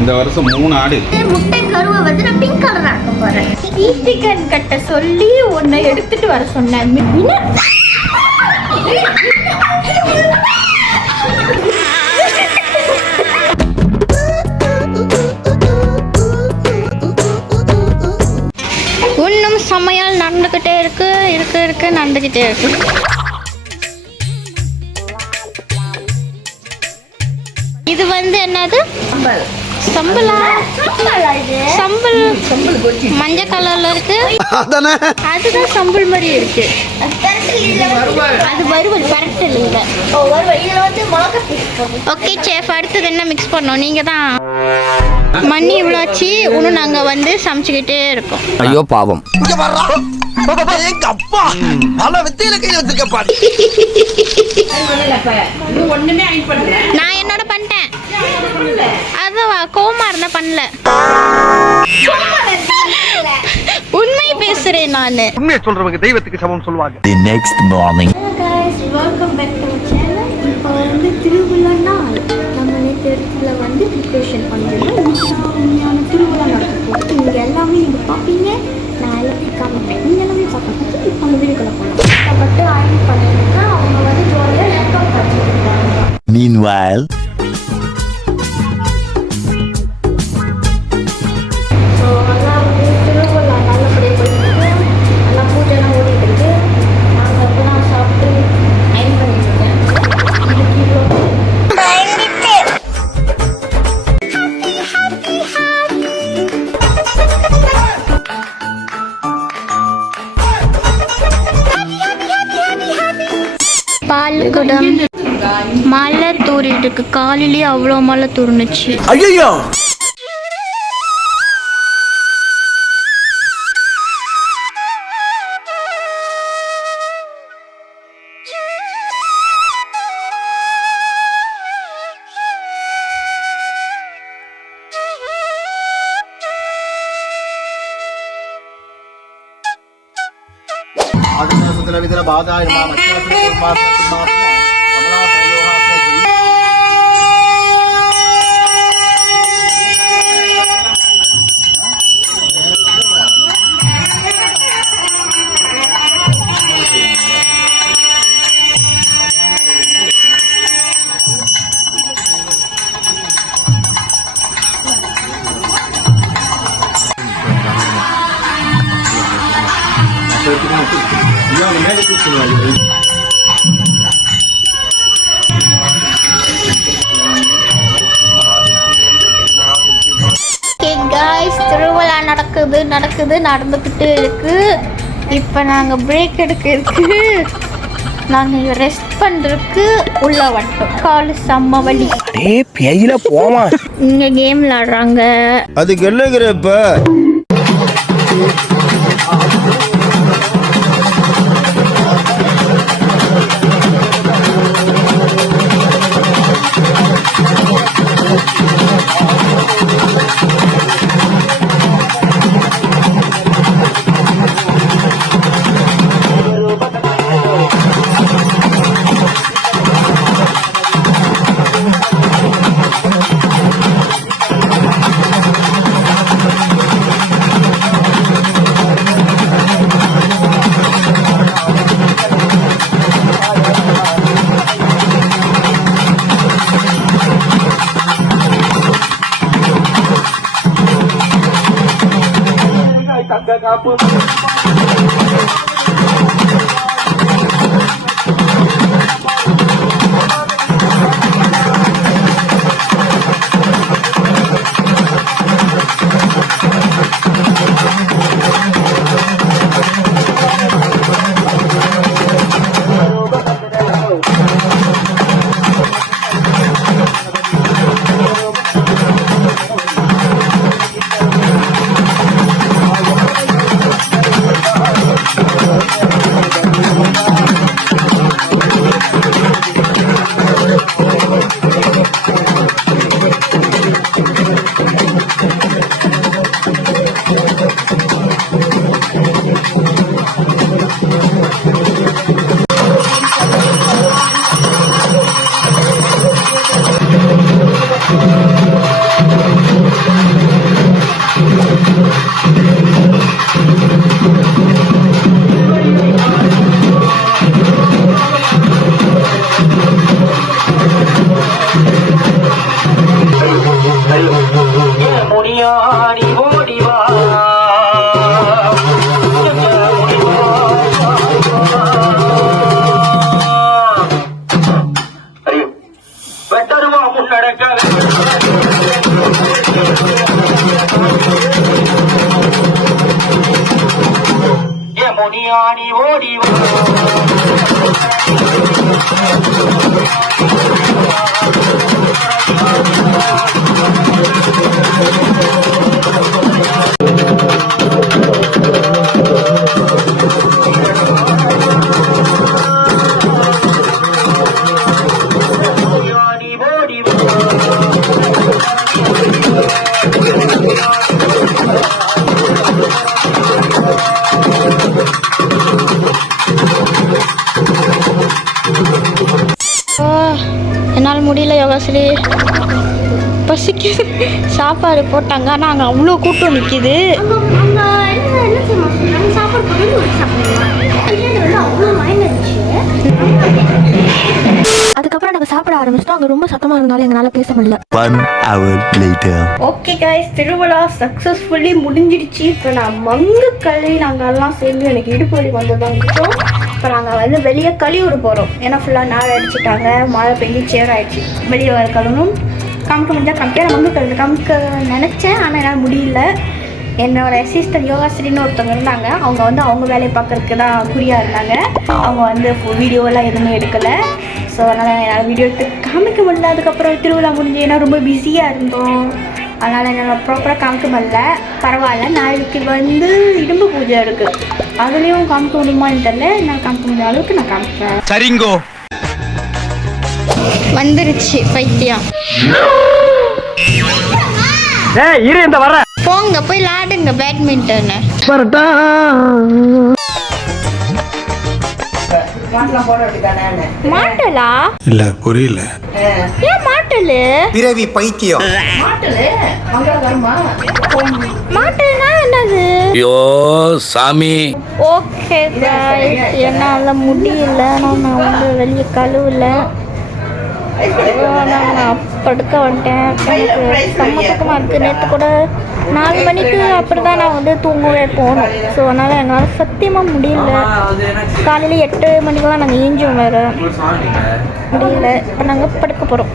இந்த வருஷம் 3 ஆடு. முட்டை கருவை வந்து நான் பிங்க் கலர் ஆக்க போறேன். ஈஸ்டிகன் கட்ட சொல்லி ஒன்னை எடுத்துட்டு வர சொன்னேன். இன்னும் சமையல் நடந்துகிட்டே இருக்கு நடந்துகிட்டே இருக்கு. இது வந்து என்னது? சம்பளா சம்பல் மஞ்சள் கலர்ல இருக்கு. அதுதான் சம்பல் மாதிரி இருக்கு. அது வறுவல் பரட்டல் இல்ல. ஓகே செஃப், அடுத்தது என்ன மிக்ஸ் பண்ணோம்? நீங்க தான் மண்ணி இவ்வளோச்சு. இன்னும் நாங்க வந்து சமைச்சுக்கிட்டே இருக்கோம். ஐயோ பாவம். நான் என்னோட பண்ணிட்டேன். அது கோமா இருந்தா பண்ணல. உண்மை பேசுறேன் நானு. உண்மையை சொல்றவங்க தெய்வத்துக்கு சமம் சொல்லுவாங்க. The next morning. Welcome back to channel. இப்போ வந்து திருவிழா நாள். நம்ம நேரத்துல வந்து ப்ரிப்பரேஷன் பண்ணுறோம். உண்மையான திருவிழா நடக்கும். இங்கே எல்லாமே நீங்கள் பார்ப்பீங்க. நான் எல்லாத்தையும் காமிப்பேன். நீங்கள் எல்லாமே பார்ப்பீங்க. இப்போ அந்த வீடுக்குள்ள போகலாம். கஷ்டப்பட்டு அயன் பண்ணிருக்கா. அவங்க வந்து ஜோலியாக லேப்டாப் படிச்சுருக்காங்க. Meanwhile. பால்குடம் மழை தூரிட்டு இருக்கு. காலையிலேயே அவ்வளோ மழை தூர்னுச்சு. ஐயோ. திருவிழா நடந்துக்கிட்டு இருக்கு. இப்போ நாங்கள் பிரேக் எடுக்கிறதுக்கு நாங்கள் ரெஸ்ட் பண்ணுறதுக்கு உள்ள வந்துட்டோம். காலு செம்ம வலி. இங்கே கேம் விளாடுறாங்க. அதுக்கு என்னங்கிற இப்ப முடியாடி ஓடிவா வெட்டருவா முன்னடக்க முடியாடி ஓடிவா என்னால் முடியல யோகாஸ்ரீ, பசிக்குது. சாப்பாடு போட்டாங்க, ஆனால் அங்கே அவ்வளோ கூட்டம் நிற்கிது. அதுக்கப்புறம் நாங்கள் சாப்பிட ஆரம்பிச்சிட்டோம். அங்கே ரொம்ப சத்தமாக இருந்தாலும் எங்களால் பேச முடியல. 1 hour later. ஓகே கைஸ், திருவிழா சக்ஸஸ்ஃபுல்லி முடிஞ்சிடுச்சு. இப்போ நான் மங்கு களி நாங்கள் எல்லாம் சேர்ந்து எனக்கு இடுப்பு வலி வந்ததான் இருக்கோம். இப்போ நாங்கள் வந்து வெளியே கழிவுற போகிறோம். ஏன்னா ஃபுல்லாக நாள் அடிச்சுட்டாங்க, மழை பெஞ்சு சேர் ஆகிடுச்சு. வெளியே வர கழுவணும். காமிக்க முடிஞ்சால் காமிக்க, நான் மங்கு கழுவு காமிக்க நினச்சேன், ஆனால் என்னால் முடியல. என்னோட அசிஸ்டன்ட் யோகாஸ்ரீன்னு ஒருத்தவங்க இருந்தாங்க. அவங்க வந்து அவங்க வேலையை பார்க்குறதுக்கு தான் குறியாக இருந்தாங்க. அவங்க வந்து வீடியோவெல்லாம் எதுவுமே எடுக்கலை. ஸோ அதனால் என்னால் வீடியோ எடுத்து காமிக்க முடியல. அதுக்கப்புறம் திருவிழா முடிஞ்சு, ஏன்னா ரொம்ப பிஸியாக இருந்தோம். அதனால் என்னால் ப்ராப்பராக காமிக்க முடியல. பரவாயில்ல, நாளைக்கு வந்து இடும்பு பூஜை இருக்குது. அதுலேயும் காமிக்க முடியுமான்னு தெரியல. என்னால் காமிக்க முடிஞ்ச அளவுக்கு நான் காமிப்பேன். சரிங்கோ வந்துருச்சு பைத்தியம். இரு இந்த வர போங்க போய் விளாடுங்க பேட்மிண்டன். மாட்டலா இல்ல புரியல. ஏன் மாட்டலு? பிறவி பைத்தியம். மாட்டல்னா என்னது? ஐயோ சாமி. ஓகே गाइस, என்னால முடியல. நான் வந்து வெளியே கழுவல. நான் படுக்க வந்துட்டேன். எனக்கு செம்ம பக்கமாக இருக்குது. நேற்று கூட 4 மணிக்கு அப்படி தான் நான் வந்து தூங்கவே போனோம். ஸோ அதனால் என்னால் சத்தியமாக முடியல. காலையில் 8 மணிக்கெலாம் நாங்கள் ஏஞ்சோம் வேறு. முடியல. இப்போ நாங்கள் படுக்க போகிறோம்.